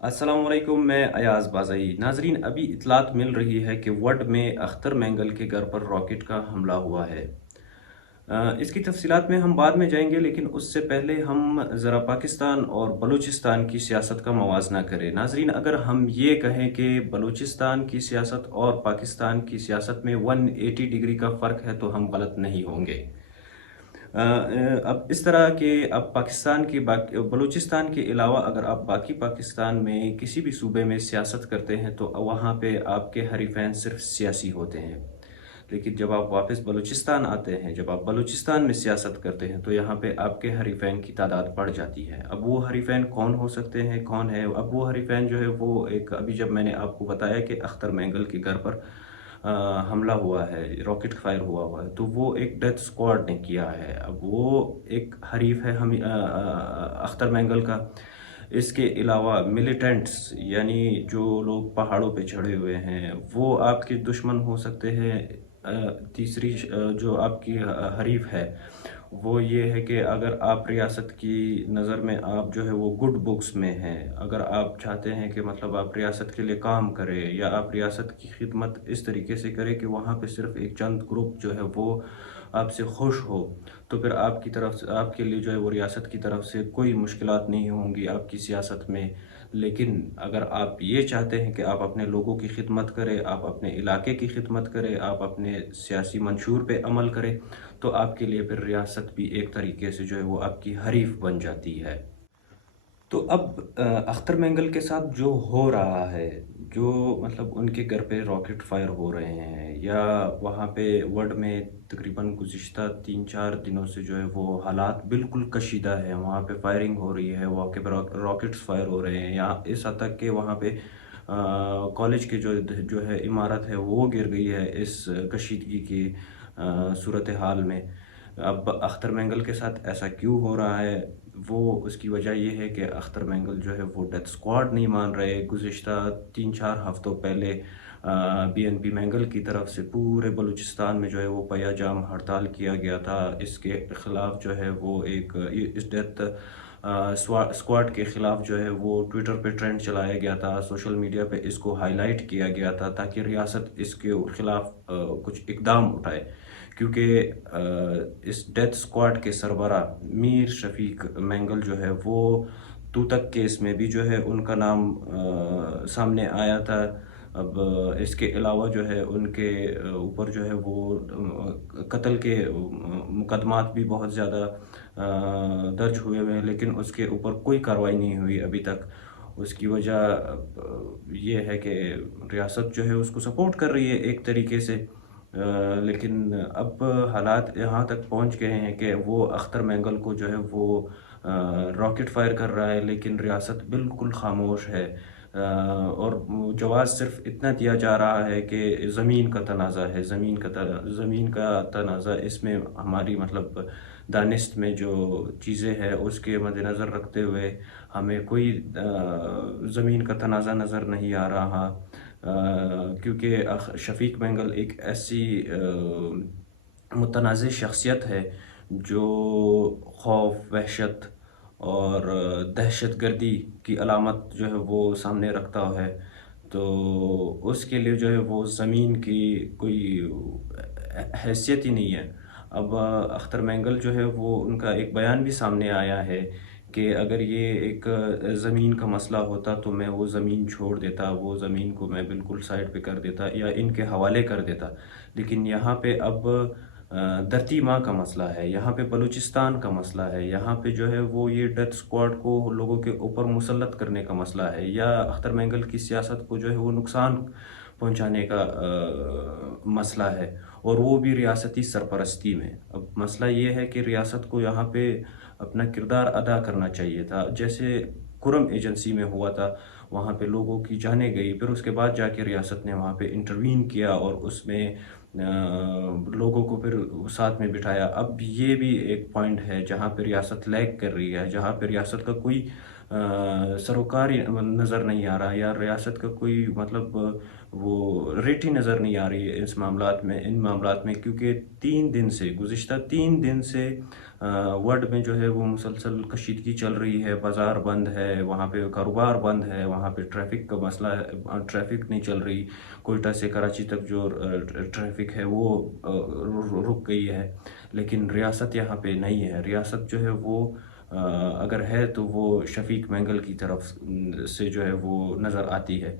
अस्सलाम वालेकुम, मैं अयाज़ बाज़ई। नाज़रीन, अभी इत्तलात मिल रही है कि वड में अख्तर मेंगल के घर पर रॉकेट का हमला हुआ है। इसकी तफ़सीलात में हम बाद में जाएंगे, लेकिन उससे पहले हम ज़रा पाकिस्तान और बलूचिस्तान की सियासत का मवाज़ना करें। नाज़रीन, अगर हम ये कहें कि बलूचिस्तान की सियासत और पाकिस्तान की सियासत में 180 डिग्री का फ़र्क है, तो हम गलत नहीं होंगे। अब इस तरह के अब पाकिस्तान की बाकी बलूचिस्तान के अलावा अगर आप बाकी पाकिस्तान में किसी भी सूबे में सियासत करते हैं तो वहाँ पे आपके हरीफैन सिर्फ सियासी होते हैं। लेकिन जब आप वापस बलूचिस्तान आते हैं, जब आप बलूचिस्तान में सियासत करते हैं तो यहाँ पे आपके हरीफैन की तादाद बढ़ जाती है। अब वो हरीफैन कौन हो सकते हैं, कौन है? अब वो हरीफैन जो है वो एक अभी जब मैंने आपको बताया कि अख्तर मेंगल के घर पर हमला हुआ है, रॉकेट फायर हुआ है, तो वो एक डेथ स्क्वाड ने किया है। अब वो एक हरीफ है अख्तर मेंगल का। इसके अलावा मिलिटेंट्स यानी जो लोग पहाड़ों पे चढ़े हुए हैं वो आपके दुश्मन हो सकते हैं। तीसरी जो आपकी हरीफ है वो ये है कि अगर आप रियासत की नज़र में आप जो है वो गुड बुक्स में हैं, अगर आप चाहते हैं कि मतलब आप रियासत के लिए काम करें या आप रियासत की खिदमत इस तरीके से करें कि वहाँ पे सिर्फ एक चंद ग्रुप जो है वो आपसे खुश हो, तो फिर आपकी तरफ से आपके लिए जो है वो रियासत की तरफ से कोई मुश्किलात नहीं होंगी आपकी सियासत में। लेकिन अगर आप ये चाहते हैं कि आप अपने लोगों की खिदमत करें, आप अपने इलाके की खिदमत करें, आप अपने सियासी मंशूर पे अमल करें, तो आपके लिए फिर रियासत भी एक तरीके से जो है वो आपकी हरीफ बन जाती है। तो अब अख्तर मेंगल के साथ जो हो रहा है, जो मतलब उनके घर पे रॉकेट फायर हो रहे हैं या वहाँ पे वर्ल्ड में तकरीबन गुज़िश्ता 3-4 दिनों से जो है वो हालात बिल्कुल कशीदा है। वहाँ पे फायरिंग हो रही है, वहाँ के रॉकेट्स फायर हो रहे हैं, या इस हद तक कि वहाँ पे कॉलेज के जो है इमारत है वो गिर गई है इस कशीदगी की सूरत हाल में। अब अख्तर मेंगल के साथ ऐसा क्यों हो रहा है? वो उसकी वजह ये है कि अख्तर मेंगल जो है वो डेथ स्क्वाड नहीं मान रहे। गुज़िश्ता 3-4 हफ्तों पहले बीएनपी मेंगल की तरफ से पूरे बलूचिस्तान में जो है वो पयाजाम हड़ताल किया गया था। इसके ख़िलाफ़ जो है वो इस डेथ स्क्वाड के ख़िलाफ़ जो है वो ट्विटर पे ट्रेंड चलाया गया था, सोशल मीडिया पे इसको हाईलाइट किया गया था ताकि रियासत इसके ख़िलाफ़ कुछ इक़दाम उठाए। क्योंकि इस डेथ स्क्वाड के सरबरा मीर शफीक मेंगल जो है वो तूतक केस में भी जो है उनका नाम सामने आया था। अब इसके अलावा जो है उनके ऊपर जो है वो कत्ल के मुकदमात भी बहुत ज़्यादा दर्ज हुए हुए हैं, लेकिन उसके ऊपर कोई कार्रवाई नहीं हुई अभी तक। उसकी वजह ये है कि रियासत जो है उसको सपोर्ट कर रही है एक तरीके से। लेकिन अब हालात यहाँ तक पहुँच गए हैं कि वो अख्तर मेंगल को जो है वो रॉकेट फायर कर रहा है, लेकिन रियासत बिल्कुल खामोश है। और जवाब सिर्फ इतना दिया जा रहा है कि ज़मीन का तनाज़ा है, ज़मीन का तनाज़ा। इसमें हमारी मतलब दानिश में जो चीज़ें हैं उसके मद्देनज़र रखते हुए हमें कोई ज़मीन का तनाज़ा नज़र नहीं आ रहा। क्योंकि शफ़ीक मेंगल एक ऐसी मुतनाज़िर शख्सियत है जो खौफ, वहशत और दहशतगर्दी की अलामत जो है वो सामने रखता है। तो उसके लिए जो है वो ज़मीन की कोई हैसियत ही नहीं है। अब अख्तर मेंगल जो है वो उनका एक बयान भी सामने आया है कि अगर ये एक ज़मीन का मसला होता तो मैं वो ज़मीन छोड़ देता, वो ज़मीन को मैं बिल्कुल साइड पे कर देता या इनके हवाले कर देता। लेकिन यहाँ पे अब धरती माँ का मसला है, यहाँ पे बलूचिस्तान का मसला है, यहाँ पे जो है वो ये डेथ स्क्वाड को लोगों के ऊपर मुसल्लत करने का मसला है, या अख्तर मेंगल की सियासत को जो है वो नुकसान पहुँचाने का मसला है, और वो भी रियासती सरपरस्ती में। अब मसला ये है कि रियासत को यहाँ पे अपना किरदार अदा करना चाहिए था, जैसे कुरम एजेंसी में हुआ था। वहाँ पे लोगों की जानें गई, फिर उसके बाद जाके रियासत ने वहाँ पे इंटरवीन किया और उसमें लोगों को फिर साथ में बिठाया। अब ये भी एक पॉइंट है जहाँ पे रियासत लैग कर रही है, जहाँ पे रियासत का कोई सरोकार नज़र नहीं आ रहा, या रियासत का कोई मतलब वो रेटी नज़र नहीं आ रही है इन मामलात में, क्योंकि 3 दिन से, गुज़िश्ता 3 दिन से वर्ल्ड में जो है वो मुसलसल कशीदगी चल रही है। बाज़ार बंद है, वहाँ पे कारोबार बंद है, वहाँ पे ट्रैफ़िक का मसला है, ट्रैफ़िक नहीं चल रही। कोयटा से कराची तक जो ट्रैफ़िक है वो रुक गई है, लेकिन रियासत यहाँ पे नहीं है। रियासत जो है वो अगर है तो वो शफ़ीक मैंगल की तरफ से जो है वो नज़र आती है।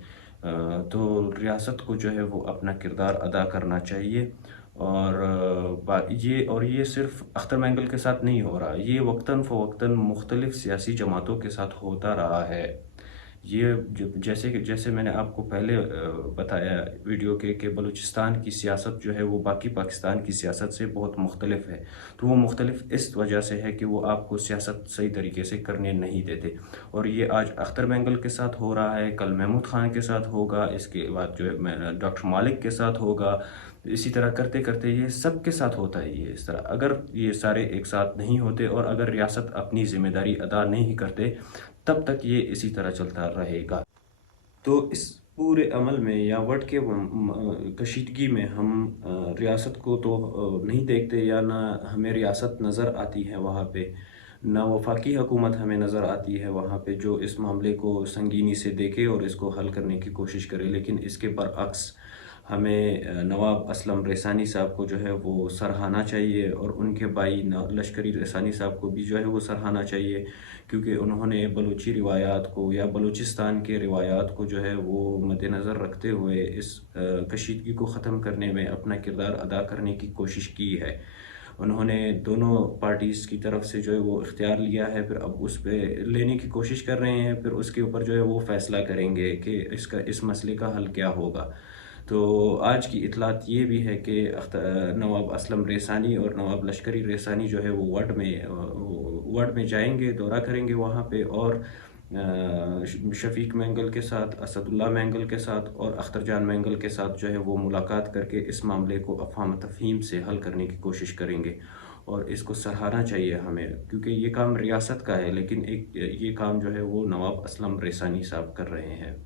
तो रियासत को जो है वो अपना किरदार अदा करना चाहिए। और ये सिर्फ़ अख्तर मैंगल के साथ नहीं हो रहा, ये वक्तन फ़वक्तन मुख्तलिफ़ सियासी जमातों के साथ होता रहा है। ये जैसे मैंने आपको पहले बताया वीडियो के बलूचिस्तान की सियासत जो है वो बाकी पाकिस्तान की सियासत से बहुत मुख्तलिफ है। तो वो मुख्तलिफ इस वजह से है कि वो आपको सियासत सही तरीके से करने नहीं देते, और ये आज अख्तर मैंगल के साथ हो रहा है, कल महमूद खान के साथ होगा, इसके बाद जो है डॉक्टर मालिक के साथ होगा। इसी तरह करते करते ये सब के साथ होता है। ये इस तरह अगर ये सारे एक साथ नहीं होते और अगर रियासत अपनी ज़िम्मेदारी अदा नहीं करते, तब तक ये इसी तरह चलता रहेगा। तो इस पूरे अमल में या वट के कशीदगी में हम रियासत को तो नहीं देखते, या ना हमें रियासत नज़र आती है वहाँ पे, ना वफाकी हुकूमत हमें नज़र आती है वहाँ पे जो इस मामले को संगीनी से देखे और इसको हल करने की कोशिश करे। लेकिन इसके बरअक्स हमें नवाब असलम रेसानी साहब को जो है वो सराहना चाहिए, और उनके भाई लश्करी रेसानी साहब को भी जो है वो सराहना चाहिए, क्योंकि उन्होंने बलूची रिवायात को या बलूचिस्तान के रिवायात को जो है वो मद्देनज़र रखते हुए इस कशीदगी को ख़त्म करने में अपना किरदार अदा करने की कोशिश की है। उन्होंने दोनों पार्टीज़ की तरफ से जो है वो इख्तियार लिया है, फिर अब उस पे लेने की कोशिश कर रहे हैं, फिर उसके ऊपर जो है वो फ़ैसला करेंगे कि इस मसले का हल क्या होगा। तो आज की इतलात ये भी है कि नवाब असलम रेसानी और नवाब लश्करी रेसानी जो है वो वर्ड में जाएंगे, दौरा करेंगे वहाँ पे, और शफ़ीक मैंगल के साथ, असदुल्ला मैंगल के साथ और अख्तर जान मैंगल के साथ जो है वो मुलाकात करके इस मामले को अफ़हाम तफ़हीम से हल करने की कोशिश करेंगे। और इसको सराहना चाहिए हमें, क्योंकि ये काम रियासत का है, लेकिन ये काम जो है वो नवाब असलम रेसानी साहब कर रहे हैं।